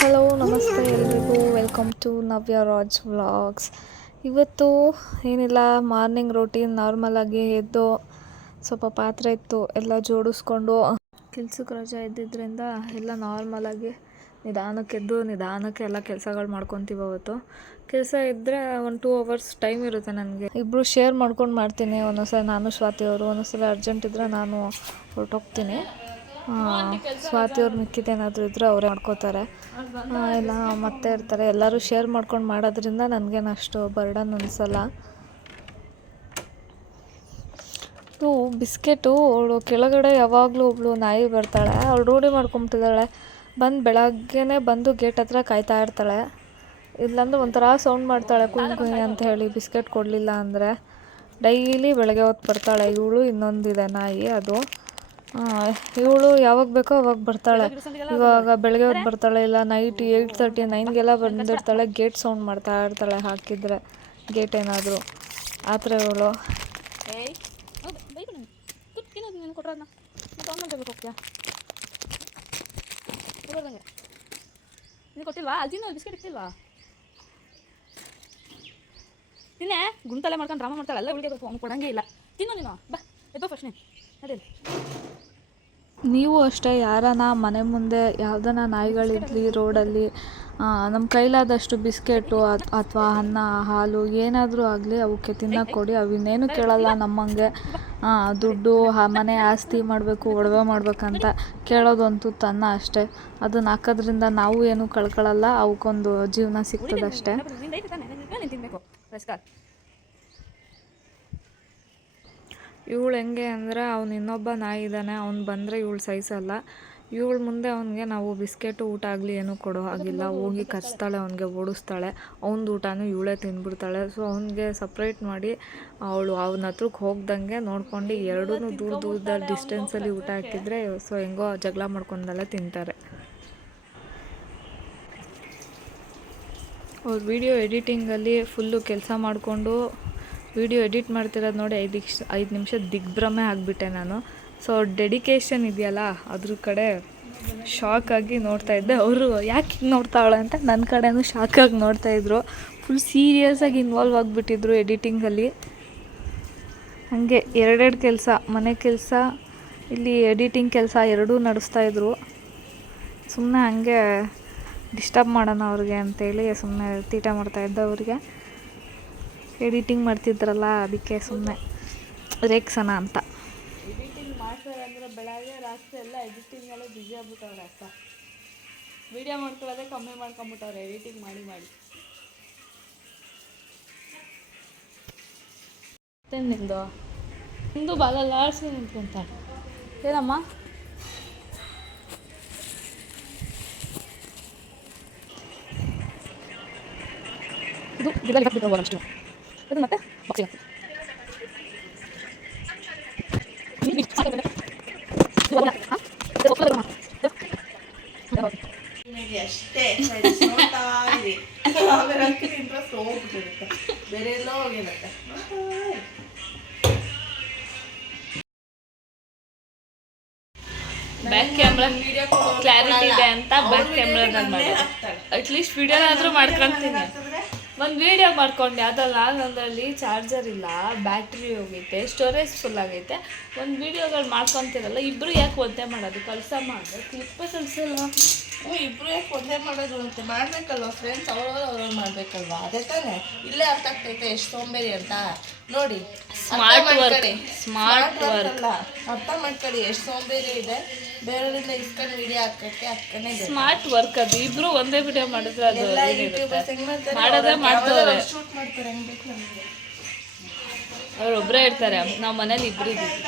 Hello ನಮಸ್ತೆ ಎಲ್ರಿಗೂ. Welcome to Navya Raj vlogs. ಇವತ್ತು ಏನಿಲ್ಲ, ಮಾರ್ನಿಂಗ್ ರೂಟೀನ್ ನಾರ್ಮಲಾಗಿ ಎದ್ದು ಸ್ವಲ್ಪ ಪಾತ್ರೆ ಇತ್ತು ಎಲ್ಲ ಜೋಡಿಸ್ಕೊಂಡು, ಕೆಲ್ಸಕ್ಕೆ ರಜೆ ಇದ್ದಿದ್ದರಿಂದ ಎಲ್ಲ ನಾರ್ಮಲಾಗಿ ನಿಧಾನಕ್ಕೆದ್ದು ನಿಧಾನಕ್ಕೆ ಎಲ್ಲ ಕೆಲಸಗಳು ಮಾಡ್ಕೊತೀವಿ. ಅವತ್ತು ಕೆಲಸ ಇದ್ದರೆ 1-2 ಅವರ್ಸ್ ಟೈಮ್ ಇರುತ್ತೆ ನನಗೆ. ಇಬ್ಬರು ಶೇರ್ ಮಾಡ್ಕೊಂಡು ಮಾಡ್ತೀನಿ. ಒಂದೊಂದ್ಸಲ ನಾನು ಸ್ವಾತಿ ಅವರು, ಒಂದೊಂದ್ಸಲ ಅರ್ಜೆಂಟ್ ಇದ್ದರೆ ನಾನು ಹೊರಟೋಗ್ತೀನಿ. ಸ್ವಾತಿ ಅವ್ರು ಮಿಕ್ಕಿದ್ದೇನಾದರೂ ಇದ್ದರೆ ಅವರೇ ಮಾಡ್ಕೋತಾರೆ. ಎಲ್ಲ ಮತ್ತೆ ಇರ್ತಾರೆ. ಎಲ್ಲರೂ ಶೇರ್ ಮಾಡ್ಕೊಂಡು ಮಾಡೋದ್ರಿಂದ ನನಗೇನು ಅಷ್ಟು ಬರ್ಡನ್ ಅನಿಸಲ್ಲ. ಇದು ಬಿಸ್ಕೆಟು, ಅವಳು ಕೆಳಗಡೆ ಯಾವಾಗಲೂ ಒಬ್ಳು ನಾಯಿ ಬರ್ತಾಳೆ, ಅವಳು ರೂಢಿ ಮಾಡ್ಕೊಂಬಿಟ್ಟಿದ್ದಾಳೆ. ಬೆಳಗ್ಗೆನೇ ಬಂದು ಗೇಟ್ ಹತ್ರ ಕಾಯ್ತಾ ಇರ್ತಾಳೆ. ಇಲ್ಲಾಂದ್ರೆ ಒಂಥರ ಸೌಂಡ್ ಮಾಡ್ತಾಳೆ, ಕುಯ್ ಕುಯ್ ಅಂತ ಹೇಳಿ, ಬಿಸ್ಕೆಟ್ ಕೊಡಲಿಲ್ಲ ಅಂದರೆ. ಡೈಲಿ ಬೆಳಗ್ಗೆ ಹೊತ್ತು ಬರ್ತಾಳೆ. ಇವಳು ಇನ್ನೊಂದಿದೆ ನಾಯಿ, ಅದು ಇವಳು ಯಾವಾಗ ಬೇಕೋ ಅವಾಗ ಬರ್ತಾಳೆ. ಇವಾಗ ಬೆಳಗ್ಗೆ ಹೊತ್ತು ಬರ್ತಾಳೆ, ಇಲ್ಲ ನೈಟ್ 8:30 9ಗೆಲ್ಲ ಬಂದಿರ್ತಾಳೆ. ಗೇಟ್ ಸೌಂಡ್ ಮಾಡ್ತಾ ಇರ್ತಾಳೆ, ಹಾಕಿದರೆ ಗೇಟ್ ಏನಾದರೂ ಆ ಥರ ಇವಳು. ಕೊಟ್ಟಿಲ್ವಾ ಅಲ್ಜಿನ ಬಿಸ್ಕೆಟ್ ಇಟ್ಟಿಲ್ವಾ? ತಿನ್ನೆ ಗುಂತಲೆ ಮಾಡ್ಕೊಂಡು ಡ್ರಾಮಾ ಮಾಡ್ತಾಳೆ. ಎಲ್ಲ ಉಳಿಬೇಕು, ಅವ್ನು ಕೊಡಂಗೇ ಇಲ್ಲ. ತಿನ್ನು ನೀನು, ಬಾ ಎದ್ದೋ ಫಸ್ಟ್ ನೀನು ಅದೇ. ನೀವು ಅಷ್ಟೇ, ಯಾರನ ಮನೆ ಮುಂದೆ ಯಾವುದನ್ನ ನಾಯಿಗಳಿರಲಿ ರೋಡಲ್ಲಿ, ನಮ್ಮ ಕೈಲಾದಷ್ಟು ಬಿಸ್ಕೆಟು ಅಥವಾ ಅನ್ನ ಹಾಲು ಏನಾದರೂ ಆಗಲಿ ಅವಕ್ಕೆ ತಿನ್ನೋಕ್ಕೆ ಕೊಡಿ. ಅವು ಇನ್ನೇನು ಕೇಳಲ್ಲ ನಮ್ಮಂಗೆ ದುಡ್ಡು ಮನೆ ಆಸ್ತಿ ಮಾಡಬೇಕು, ಒಡವೆ ಮಾಡ್ಬೇಕಂತ ಕೇಳೋದಂತೂ ತನ್ನ ಅಷ್ಟೇ. ಅದನ್ನು ಹಾಕೋದ್ರಿಂದ ನಾವು ಏನೂ ಕಳ್ಕೊಳ್ಳಲ್ಲ, ಅವಕ್ಕೊಂದು ಜೀವನ ಸಿಗ್ತದಷ್ಟೇ. ಇವಳು ಹೆಂಗೆ ಅಂದರೆ, ಅವ್ನು ಇನ್ನೊಬ್ಬ ನಾಯಿ ಇದ್ದಾನೆ, ಅವ್ನು ಬಂದರೆ ಇವಳು ಸಹಿಸಲ್ಲ. ಇವಳು ಮುಂದೆ ಅವನಿಗೆ ನಾವು ಬಿಸ್ಕೆಟು ಊಟ ಆಗಲಿ ಏನೂ ಕೊಡೋ ಹಾಗಿಲ್ಲ. ಹೋಗಿ ಕಚ್ತಾಳೆ, ಅವನಿಗೆ ಓಡಿಸ್ತಾಳೆ, ಅವ್ನದು ಊಟನೂ ಇವಳೇ ತಿಂದ್ಬಿಡ್ತಾಳೆ. ಸೊ ಅವನಿಗೆ ಸಪ್ರೇಟ್ ಮಾಡಿ ಅವಳು ಅವನ ಹತ್ರಕ್ಕೆ ಹೋಗ್ದಂಗೆ ನೋಡ್ಕೊಂಡು ಎರಡೂ ದೂರದ ಡಿಸ್ಟೆನ್ಸಲ್ಲಿ ಊಟ ಹಾಕಿದರೆ, ಸೊ ಹೆಂಗೋ ಜಗಳ ಮಾಡ್ಕೊಂಡೆಲ್ಲ ತಿಂತಾರೆ. ಅವ್ರು ವಿಡಿಯೋ ಎಡಿಟಿಂಗಲ್ಲಿ ಫುಲ್ಲು ಕೆಲಸ ಮಾಡಿಕೊಂಡು ವಿಡಿಯೋ ಎಡಿಟ್ ಮಾಡ್ತಿರೋದು ನೋಡಿ 5 ನಿಮಿಷ ದಿಗ್ಭ್ರಮೆ ಆಗಿಬಿಟ್ಟೆ ನಾನು. ಸೊ ಡೆಡಿಕೇಶನ್ ಇದೆಯಲ್ಲ, ಅದ್ರ ಕಡೆ ಶಾಕಾಗಿ ನೋಡ್ತಾಯಿದ್ದೆ. ಅವರು ಯಾಕೆ ಹಿಂಗೆ ನೋಡ್ತಾವಳೆ ಅಂತ ನನ್ನ ಕಡೆನೂ ಶಾಕಾಗಿ ನೋಡ್ತಾಯಿದ್ರು. Full ಸೀರಿಯಸ್ಸಾಗಿ involve ಆಗಿಬಿಟ್ಟಿದ್ರು ಎಡಿಟಿಂಗಲ್ಲಿ. ಹಾಗೆ ಎರಡೆರಡು ಕೆಲಸ, ಮನೆ ಕೆಲಸ, ಇಲ್ಲಿ ಎಡಿಟಿಂಗ್ ಕೆಲಸ ಎರಡೂ ನಡೆಸ್ತಾಯಿದ್ರು. ಸುಮ್ಮನೆ ಹಾಗೆ ಡಿಸ್ಟರ್ಬ್ ಮಾಡೋಣ ಅವ್ರಿಗೆ ಅಂತೇಳಿ ಸುಮ್ಮನೆ ತೀಟ ಮಾಡ್ತಾಯಿದ್ದೆ ಅವ್ರಿಗೆ. ಎಡಿಟಿಂಗ್ ಮಾಡ್ತಿದ್ರಲ್ಲ, ಅದಕ್ಕೆ ಸುಮ್ಮನೆ ರೇಕ್ಸೋಣ ಅಂತ. ಎಡಿಟಿಂಗ್ ಮಾಡ್ತಾರೆ ಅಂದರೆ ಬೆಳಗ್ಗೆ ರಾತ್ರಿ ಎಲ್ಲ ಎಡಿಟಿಂಗಲ್ಲೇ ಬ್ಯುಸಿ ಆಗ್ಬಿಟ್ಟವ್ರೆ. ಅಕ್ಕ ವೀಡಿಯೋ ಮಾಡ್ಕೊಳ್ಳೋದೇ ಕಮ್ಮಿ ಮಾಡ್ಕೊಂಬಿಟ್ಟವ್ರೆ ಎಡಿಟಿಂಗ್ ಮಾಡಿ ಮಾಡಿ. ನಿಂದು ಬಾಲಲ್ಲ ಆಡಿಸಿ ನಿಂತ್ಕೊಂತಾಳೆ. ಏನಮ್ಮ ಇದು ಗಿಡಲ್ಲಿ ಹಾಕ್ಬಿಟ್ಟು ಅಷ್ಟು ಅದು ಮತ್ತೆ ಬಾಕ್ಸಿಗೆ ಅಷ್ಟೇ ನೋಡ್ತಾ ಇರಿ, ಆಮೇಲೆ ಇಂಟ್ರೆಸ್ಟ್ ಹೋಗ್ಬಿಟ್ಟಿರುತ್ತೆ, ಬೇರೆ ಎಲ್ಲ ಹೋಗಿರುತ್ತೆ. ಬ್ಯಾಕ್ ಕ್ಯಾಮ್ರಾ ಕ್ಲಾರಿಟಿ ಇದೆ ಅಂತ ಬ್ಯಾಕ್ ಕ್ಯಾಮ್ರಾ ನಾನು ಮಾಡಿ ಅಟ್ಲೀಸ್ಟ್ ವಿಡಿಯೋನಾದರೂ ಮಾಡ್ಕೊಳ್ತೀನಿ. ಒಂದು ವೀಡಿಯೋ ಮಾಡ್ಕೊಂಡು ಯಾವುದಲ್ಲ, ಒಂದರಲ್ಲಿ ಚಾರ್ಜರ್ ಇಲ್ಲ, ಬ್ಯಾಟ್ರಿ ಹೋಗೈತೆ, ಸ್ಟೋರೇಜ್ ಫುಲ್ ಆಗೈತೆ, ಒಂದು ವೀಡಿಯೋಗಳು ಮಾಡ್ಕೊತಿರಲ್ಲ. ಇಬ್ಬರು ಯಾಕೆ ಒಂದೇ ಮಾಡೋದು? ಕೆಲಸ ಮಾಡಿದ್ರೆ ಕ್ಲಿಪ್ಪೇ ಕಳಿಸಲ್ಲ. ಇಬ್ರು ಯಾಕೆ ಒಂದೇ ಮಾಡೋದು ಅಂತ ಮಾಡ್ಬೇಕಲ್ವ ಫ್ರೆಂಡ್ಸ್, ಅವ್ರವ್ರು ಮಾಡ್ಬೇಕಲ್ವಾ? ಅದೇ ತಾನೇ ಇಲ್ಲೇ ಅರ್ಥ ಆಗ್ತೈತೆ ಎಷ್ಟು ಸೋಂಬೇರಿ ಅಂತ. ನೋಡಿ, ಸ್ಮಾರ್ಟ್ ವರ್ಕ್ ಅರ್ಥ ಮಾಡ್ಕೊಳ್ಳಿ ಎಷ್ಟು ಸೋಂಬೇರಿ ಇದೆ. ಬೇರೆಯವರಿಂದ ಇಸ್ಕೊಂಡು ವಿಡಿಯೋ ಹಾಕಕ್ಕೆ ಹತ್ಕೊಂಡೇ ಸ್ಮಾರ್ಟ್ ವರ್ಕ್. ಅದು ಇಬ್ರು ಒಂದೇ ವಿಡಿಯೋ ಮಾಡಿದ್ರೆ ಅದು ಮಾಡೋದೇ ಮಾಡ್ತಾರೆ. ಶೂಟ್ ಮಾಡ್ತಾರೆ, ಹೆಂಗ್ ಬೇಕು ನಮಗೆ. ಅವ್ರು ಒಬ್ಬರೇ ಇರ್ತಾರೆ, ನಾವು ಮನೇಲಿ ಇಬ್ರು ಇದ್ದೀವಿ.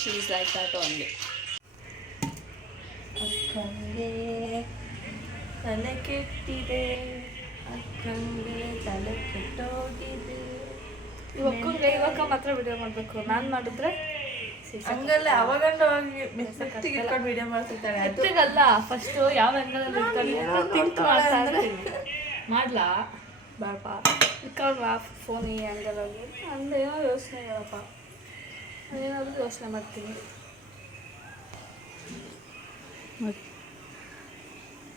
She's like that only. ಅಕ್ಕಂಗೆ ತಲೆ ಕೆಟ್ಟಿದೆ, ಅಕ್ಕಂಗೆ ತಲೆ ಕೆಟ್ಟೋಗಿದೆ. ಇವಾಗ ಮಾತ್ರ ವಿಡಿಯೋ ಮಾಡಬೇಕು, ನಾನು ಮಾಡಿದ್ರೆ ಹಂಗಲ್ಲ ಅವಾಗಂಡ ಇಟ್ಕೊಂಡು ವಿಡಿಯೋ ಮಾಡ್ತಿರ್ತಾಳೆ. ಅಲ್ಲ ಫಸ್ಟು ಯಾವ ಆ್ಯಂಗಲಲ್ಲಿ ಮಾಡ್ಲಾ ಬೇಡಪ್ಪ ಇಟ್ಕೊಂಡು ಫೋನ್ ಈ ಆ್ಯಂಗಲಲ್ಲಿ ಅಂದೇನೋ ಯೋಚನೆ ಹೇಳಪ್ಪ. ಏನಾದರೂ ಯೋಚನೆ ಮಾಡ್ತೀನಿ.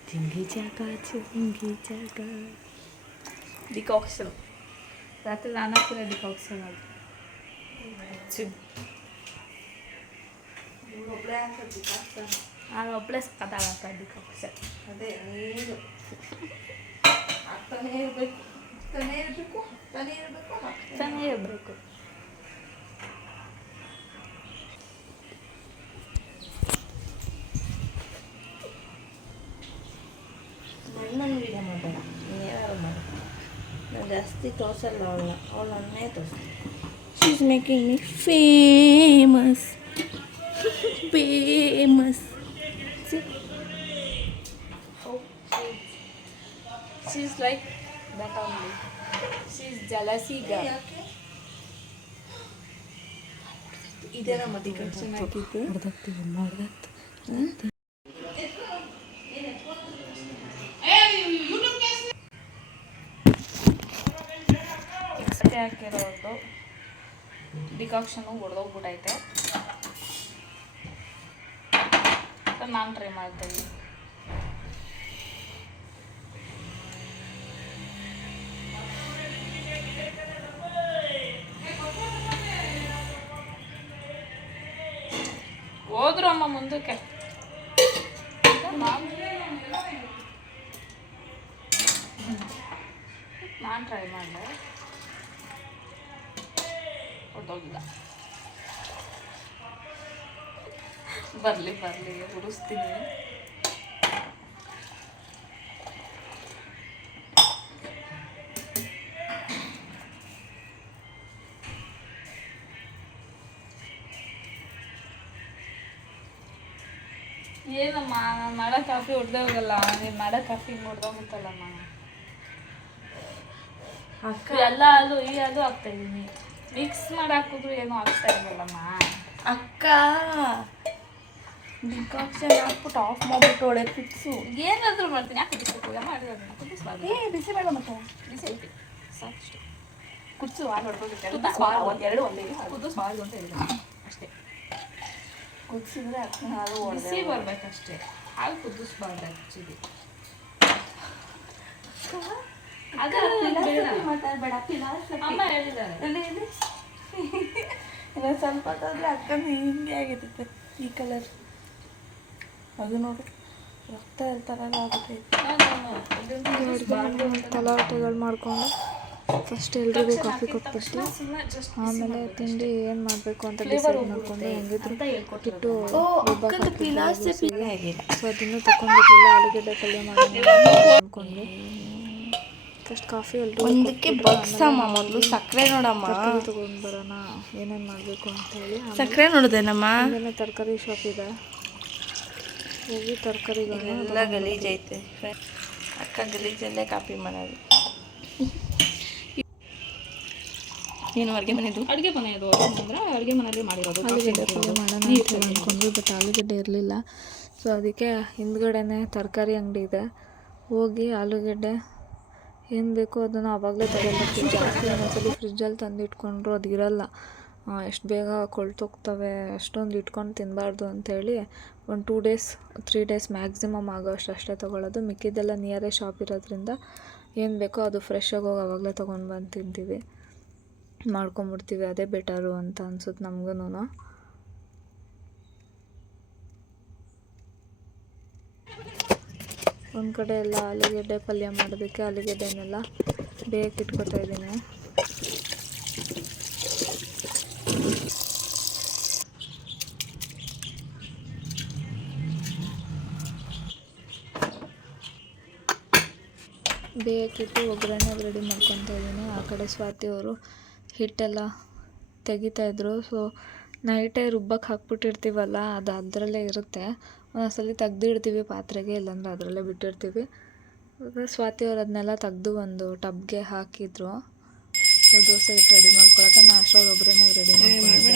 ಚಿಂಗಿ ಜಾಗ ಡಿಕಾಕ್ಷನ್ ರಾತ್ರಿ ನಾನು ಹಾಕಿರೋ ಡಿಕಾಕ್ಷನ್ ಅದು ನಾನು ಒಬ್ಬಳೇ ಸಕ್ಕತ್ತಾಗತ್ತ ಡಿಕಾಕ್ಷನ್. ಅದೇ ನೀರು ಆಗ್ತಾನೇ ಇರಬೇಕು, ಆಗ್ತಾನೇ ಇರಬೇಕು, ಆಗ್ತಾನೇ ಇರಬೇಕು, ಚೆನ್ನಾಗೇ ಇರಬೇಕು. ನನ್ನ ವೀಡಿಯೋ ಮಾಡಬೇಡ, ಏನಾದ್ರು ಮಾಡು. ನಾನು ಜಾಸ್ತಿ ತೋರಿಸಲ್ಲ ಅವಳು ನನ್ನೇ ತೋರಿಸ್ತೀನಿ. She is making me famous. She is like that only. She is jealousy girl. ಇದೇ ನಮ್ಮ ಡಿಕಾಕ್ಷನ್ ಹಾಕಿದ್ದು. ಎಕ್ಸ್ಟ್ರಾ ಹಾಕಿರೋದು ಡಿಕಾಕ್ಷನು ಹೊಡೆದೋಗ್ಬಿಟ್ಟೈತೆ. ನಾನು ಟ್ರೈ ಮಾಡ್ತಾಯಿದ್ದೀನಿ. ಹೋದ್ರು ಅಮ್ಮ ಮುಂದಕ್ಕೆ. ನಾನು ಟ್ರೈ ಮಾಡಿದೆ, ಹೊರಟೋಗಿಲ್ಲ. ಬರಲಿ ಉಡಿಸ್ತೀನಿ. ಏನಮ್ಮ ನಾನು ಮಾಡೋ ಕಾಫಿ ಹೊಡೆದೇ ಹೋಗಲ್ಲ, ನೀನು ಮಾಡೋ ಕಾಫಿ ಹಿಂಗೆ ಹೊಡೆದೋಗುತ್ತಲ್ಲಮ್ಮ. ಅಕ್ಕ ಎಲ್ಲ ಅದು ಈ ಅದು ಹಾಕ್ತಾಯಿದ್ದೀನಿ, ಮಿಕ್ಸ್ ಮಾಡಿ ಹಾಕಿದ್ರು ಏನೂ ಆಗ್ತಾ ಇರಲ್ಲಮ್ಮ. ಅಕ್ಕ ಡಿಕಾಕ್ಷನ್ ಹಾಕ್ಬಿಟ್ಟು ಆಫ್ ಮಾಡ್ಬಿಟ್ಟು ಒಳ್ಳೆ ಫಿಕ್ಸು. ಏನಾದರೂ ಮಾಡ್ತೀನಿ, ಯಾಕೆ ಕುದಿಸ್ಬೇಕು? ಮಾಡಿರೋದನ್ನ ಕುದಿಸ್ಬಾರ್ದು. ಬಿಸಿ ಬೇಡ ಮತ್ತೆ ಬಿಸಿ ಐತಿ ಸಾಕಷ್ಟು. ಕುದಿಸು ಹಾಲು ಹೊಡ್ಕೋಬೇಕು. ಎರಡು ಒಂದೇ ಕುದಿಸ್ಬಾರ್ದು ಅಂತ ಹೇಳಿದೆ ಅಷ್ಟೇ. ಕುದಿಸಿದ್ರೆ ಹಾಲು ಬಿಸಿ ಬರ್ಬೇಕಷ್ಟೇ, ಹಾಲು ಕುದಿಸ್ಬಾರ್ದು ಆ್ಯಕ್ಚುಲಿ. ಮಾತಾಡಬೇಡ. ಅಮ್ಮ ಹೇಳಿದ್ದಾರೆ. ಇನ್ನೊಂದು ಸ್ವಲ್ಪ ಹೊತ್ತಾದ್ರೆ ಅಕ್ಕನ ಹಿಂಗೆ ಆಗಿರುತ್ತೆ ಈ ಕಲರ್. ಅದು ನೋಡಿ ರಕ್ತ ಥರ ಆಗುತ್ತೆ. ತಲಾಟೆಗಳು ಮಾಡಿಕೊಂಡು ಫಸ್ಟ್ ಎಲ್ರಿಗೂ ಕಾಫಿ ಕೊಟ್ಬಿಟ್ಟು ಆಮೇಲೆ ತಿಂಡಿ ಏನು ಮಾಡಬೇಕು ಅಂತ ಡಿಸೈಡ್ ಮಾಡಿಕೊಂಡು ಹೆಂಗಿದ್ರು ಇಟ್ಟು ಸೊ ಅದನ್ನು ತಗೊಂಡಿರಲಿಲ್ಲ. ಆಲೂಗಡ್ಡೆ ಪಲ್ಯ ಮಾಡೋಣ ಅಂದ್ಕೊಂಡ್ವಿ. ಫಸ್ಟ್ ಕಾಫಿ ಎಲ್ರು ಒಂದಕ್ಕೆ ಬಗ್ಸಮ್ಮ, ಮೊದಲು ಸಕ್ಕರೆ ನೋಡಮ್ಮ, ತರಕಾರಿ ತೊಗೊಂಡು ಬರೋಣ ಏನೇನು ಮಾಡಬೇಕು ಅಂತೇಳಿ. ಸಕ್ಕರೆ ನೋಡಿದೆನಮ್ಮ. ಆಮೇಲೆ ತರಕಾರಿ ಶಾಪ್ ಇದೆ, ಹೋಗಿ ತರಕಾರಿಗಳನ್ನ ಎಲ್ಲ ಗಲೀಜೈತೆ. ಅಕ್ಕ ಗಲೀಜಲ್ಲೇ ಕಾಪಿ ಮಾಡೋದು. ಏನು ಅಡುಗೆ ಮನೆದು? ಅಡುಗೆ ಮನೆಯದು ಅಂದರೆ ಅಡುಗೆ ಮನೆಯಲ್ಲಿ ಮಾಡಿರೋದು. ಆಲೂಗಡ್ಡೆ ಪಲ್ಯ ಮಾಡೋಣ ಅಂತ ಅಂದ್ಕೊಂಡ್ವಿ, ಬಟ್ ಆಲೂಗಡ್ಡೆ ಇರಲಿಲ್ಲ. ಸೊ ಅದಕ್ಕೆ ಹಿಂದ್ಗಡೆನೇ ತರಕಾರಿ ಅಂಗಡಿ ಇದೆ, ಹೋಗಿ ಆಲೂಗಡ್ಡೆ ಏನು ಬೇಕೋ ಅದನ್ನು ಆವಾಗಲೇ ತಗೊಂಡ್ಬರ್ತೀವಿ. ಜಾಸ್ತಿ ಒಂದೊಂದ್ಸಲಿ ಫ್ರಿಜ್ಜಲ್ಲಿ ತಂದು ಇಟ್ಕೊಂಡ್ರು ಅದು ಇರಲ್ಲ, ಎಷ್ಟು ಬೇಗ ಕೊಳ್ತೋಗ್ತವೆ, ಅಷ್ಟೊಂದು ಇಟ್ಕೊಂಡು ತಿನ್ನಬಾರ್ದು ಅಂಥೇಳಿ ಒಂದು 2 days 3 days ಮ್ಯಾಕ್ಸಿಮಮ್ ಆಗೋ ಅಷ್ಟೇ ತೊಗೊಳ್ಳೋದು. ಮಿಕ್ಕಿದ್ದೆಲ್ಲ ನಿಯರೇ ಶಾಪ್ ಇರೋದ್ರಿಂದ ಏನು ಬೇಕೋ ಅದು ಫ್ರೆಶ್ಶಾಗಿ ಹೋಗಿ ಆವಾಗಲೇ ತೊಗೊಂಡು ಬಂದು ತಿಂತೀವಿ, ಮಾಡ್ಕೊಂಬಿಡ್ತೀವಿ. ಅದೇ ಬೆಟರು ಅಂತ ಅನ್ಸುತ್ತೆ ನಮಗೂ. ಒಂದು ಕಡೆ ಎಲ್ಲ ಆಲೂಗಡ್ಡೆ ಪಲ್ಯ ಮಾಡೋದಕ್ಕೆ ಆಲೂಗಡ್ಡೆನೆಲ್ಲ ಬೇಯಕ್ಕೆ ಇಟ್ಕೊತಾ ಇದ್ದೀನಿ. ಬೇಯಕ್ಕಿಟ್ಟು ಒಗ್ಗರಣೆ ರೆಡಿ ಮಾಡ್ಕೊತಾ ಇದ್ದೀನಿ. ಆ ಕಡೆ ಸ್ವಾತಿ ಅವರು ಹಿಟ್ಟೆಲ್ಲ ತೆಗಿತಾಯಿದ್ರು. ಸೊ ನೈಟೇ ರುಬ್ಬಕ್ಕೆ ಹಾಕ್ಬಿಟ್ಟಿರ್ತೀವಲ್ಲ, ಅದು ಅದರಲ್ಲೇ ಇರುತ್ತೆ. ಒಂದೊಂದ್ಸಲಿ ತೆಗ್ದಿಡ್ತೀವಿ ಪಾತ್ರೆಗೆ, ಇಲ್ಲಾಂದ್ರೆ ಅದರಲ್ಲೇ ಬಿಟ್ಟಿರ್ತೀವಿ. ಸ್ವಾತಿ ಅವ್ರು ಅದನ್ನೆಲ್ಲ ತೆಗ್ದು ಒಂದು ಟಬ್ಗೆ ಹಾಕಿದ್ರು. ಸೊ ದೋಸೆ ಹಿಟ್ಟು ರೆಡಿ ಮಾಡ್ಕೊಳಕ್ಕೆ ನಾ ಅಷ್ಟೊಂದು ಒಗ್ಗರಣೆ ರೆಡಿ ಮಾಡ್ಕೊಂಡಿದ್ದೆ.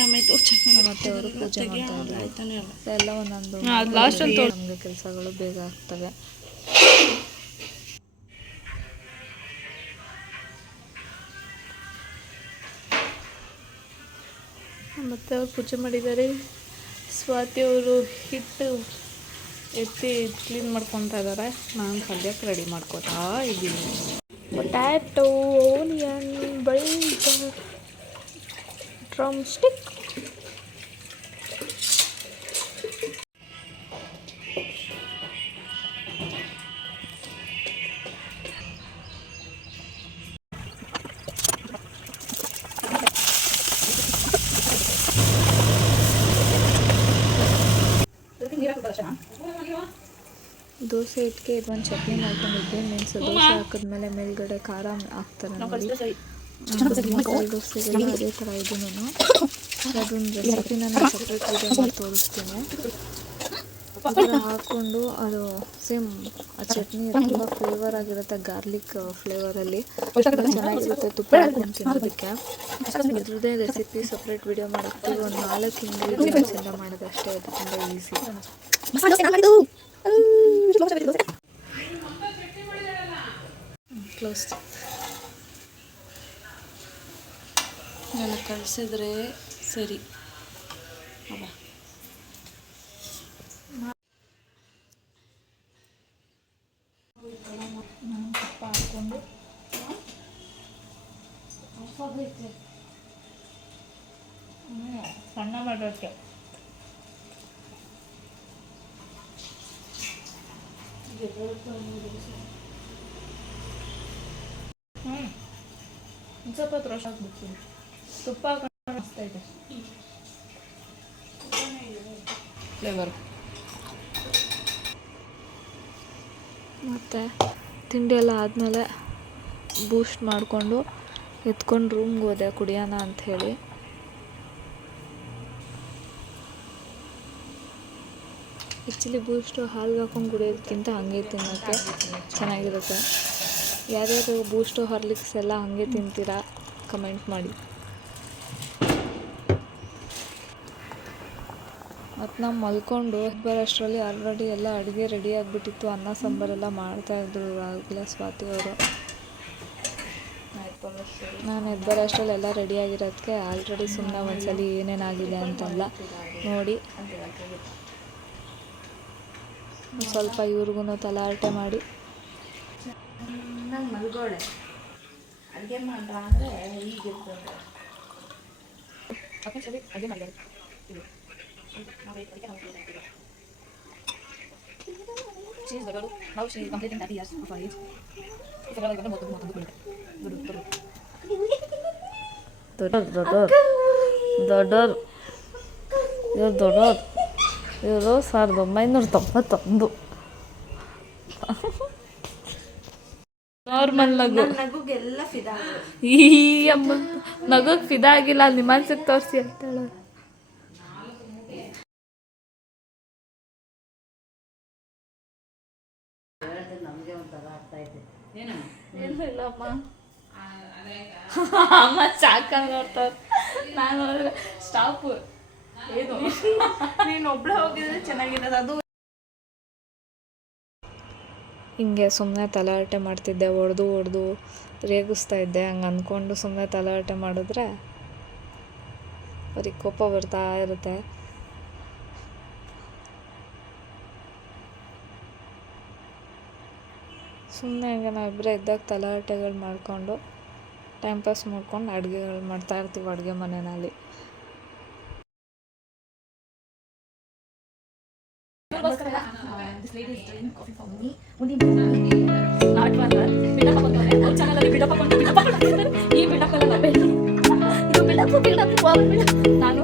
ಮತ್ತು ಅವರು ಪೂಜೆ ಮಾಡ್ತಾಯಿದ್ರು. ಎಲ್ಲ ಒಂದೊಂದು ನಮಗೆ ಕೆಲಸಗಳು ಬೇಗ ಆಗ್ತವೆ. ಮತ್ತು ಅವ್ರು ಪೂಜೆ ಮಾಡಿದ್ದಾರೆ. ಸ್ವಾತಿ ಅವರು ಹಿಟ್ಟು ಎತ್ತಿ ಕ್ಲೀನ್ ಮಾಡ್ಕೊತಾ ಇದ್ದಾರೆ. ನಾನು ಸದ್ಯಕ್ಕೆ ರೆಡಿ ಮಾಡ್ಕೊತಾ ಇದ್ದೀನಿ. Potato, onion, bind, drum stick. Dosa ಹಿಟ್ಟಿಗೆ ಇದೊಂದು ಚಟ್ನಿ ಮಾಡ್ಕೊಂಡಿದ್ದೆ. ಮೀನ್ಸ್ ದೋಸೆ ಹಾಕಿದ್ಮೇಲೆ ಮೇಲ್ಗಡೆ ಖಾರ ಹಾಕ್ತಾರೆ ನೋಡಿ. ಮಸಾಲೆ ದೋಸೆಗೆಲ್ಲ ಅದೇ ಥರ ಇದು ನಾನು ಅದೊಂದು ರೆಸಿಪಿನ ನಾನು ಸಪ್ರೇಟ್ ವಿಡಿಯೋ ಮಾಡಿ ತೋರಿಸ್ತೀನಿ. ಆ ಥರ ಹಾಕ್ಕೊಂಡು ಅದು ಸೇಮ್ ಆ ಚಟ್ನಿ ತುಂಬ ಫ್ಲೇವರ್ ಆಗಿರುತ್ತೆ, ಗಾರ್ಲಿಕ್ ಫ್ಲೇವರಲ್ಲಿ ಚೆನ್ನಾಗಿರುತ್ತೆ. ತುಪ್ಪ ಹಾಕ್ಕೊಂಡು ತಿನ್ನೋದಕ್ಕೆ ಅದ್ರದ್ದೇ ರೆಸಿಪಿ ಸಪ್ರೇಟ್ ವಿಡಿಯೋ ಮಾಡೋಕ್ಕೆ ಒಂದು 4 ಇಂಗ್ರೀಡಿಯೆಂಟ್ಸಿಂದ ಮಾಡೋದು ಅಷ್ಟೇ. ಅದು ತುಂಬ ಈಸಿ. ಕ್ಲೋಸ್ ಎಲ್ಲ ಕಳಿಸಿದ್ರೆ ಸರಿ. ಅಲ್ಲ ತುಪ್ಪ ಹಾಕ್ಕೊಂಡು ಸಣ್ಣ ಮಾಡೋಕ್ಕೆ ಸ್ವಲ್ಪ ರೋಸ್ಟ್ ಹಾಕ್ಬಿಡ್ತೀನಿ. ತುಪ್ಪ ಹಾಕೊಂಡು ಮಸ್ತ್ ಇದೆ ಫ್ಲೇವರ್. ಮತ್ತು ತಿಂಡಿ ಎಲ್ಲ ಆದಮೇಲೆ ಬೂಸ್ಟ್ ಮಾಡಿಕೊಂಡು ಎತ್ಕೊಂಡು ರೂಮ್ಗೆ ಹೋದೆ ಕುಡಿಯೋಣ ಅಂಥೇಳಿ. ಆ್ಯಕ್ಚುಲಿ ಬೂಸ್ಟು ಹಾಲ್ಗೆ ಹಾಕೊಂಡು ಕುಡಿಯೋದಕ್ಕಿಂತ ಹಾಗೆ ತಿನ್ನೋಕ್ಕೆ ಚೆನ್ನಾಗಿರುತ್ತೆ. ಯಾರ್ಯಾರು ಬೂಸ್ಟು ಹಾರ್ಲಿಕ್ಸ್ ಎಲ್ಲ ಹಾಗೆ ತಿಂತೀರಾ ಕಮೆಂಟ್ ಮಾಡಿ. ಮತ್ತು ನಾವು ಮಲ್ಕೊಂಡು ಬರೋಷ್ಟರಲ್ಲಿ ಆಲ್ರೆಡಿ ಎಲ್ಲ ಅಡುಗೆ ರೆಡಿ ಆಗಿಬಿಟ್ಟಿತ್ತು. ಅನ್ನ ಸಾಂಬಾರೆಲ್ಲ ಮಾಡ್ತಾಯಿದ್ರು ಆಗಲೇ ಸ್ವಾತಿ ಅವರು. ನಾನು ಎದ್ದು ಬರೋಷ್ಟರಲ್ಲಿ ಎಲ್ಲ ರೆಡಿ ಆಗಿರೋದಕ್ಕೆ ಆಲ್ರೆಡಿ ಸುಮ್ಮನೆ ಒಂದ್ಸಲಿ ಏನೇನಾಗಿದೆ ಅಂತೆಲ್ಲ ನೋಡಿ ಸ್ವಲ್ಪ ಇವ್ರಿಗೂ ತಲಾಟೆ ಮಾಡಿ ನಂಗೆ ಮಲ್ಗೋಳೆ ಅಡುಗೆ ಮಾಡ್ರ ಅಂದರೆ ಈಗಿರ್ತದೆ. ದೊಡ್ಡೋರು ಇವರು 1991. ನಾರ್ಮಲ್ ನಗು. ನಗುಗೆಲ್ಲ ಫಿದಾ ಈ ಅಮ್ಮ ನಗುಗೆ ಫಿದಾ ಆಗಿಲ್ಲ. ನಿಮ್ಮ ಮನ್ಸಿಗೆ ತೋರಿಸಿ ಅಂತ ಹೇಳೋರು. ಇಲ್ಲಮ್ಮ ಅಮ್ಮ ಸಾಕಂಗ್ ನೋಡ್ತಾರೆ. ನಾನು ಸ್ಟಾಪು ಏನು ನೀನು ಒಬ್ಳೆ ಹೋಗಿದ್ರೆ ಚೆನ್ನಾಗಿರೋದು. ಅದು ಹಿಂಗೆ ಸುಮ್ಮನೆ ತಲಾಟೆ ಮಾಡ್ತಿದ್ದೆ, ಹೊಡೆದು ರೇಗಿಸ್ತಾ ಇದ್ದೆ. ಹಂಗೆ ಅಂದ್ಕೊಂಡು ಸುಮ್ಮನೆ ತಲಾಟೆ ಮಾಡಿದ್ರೆ ಬರೀ ಕೋಪ ಬರ್ತಾ ಇರುತ್ತೆ. ಸುಮ್ಮನೆ ಹಂಗೆ ನಾವಿಬ್ಬರೇ ಇದ್ದಾಗ ತಲಾಟೆಗಳು ಮಾಡಿಕೊಂಡು ಟೈಮ್ ಪಾಸ್ ಮಾಡ್ಕೊಂಡು ಅಡುಗೆಗಳು ಮಾಡ್ತಾಯಿರ್ತೀವಿ ಅಡುಗೆ ಮನೆಯಲ್ಲಿ. ನಾನು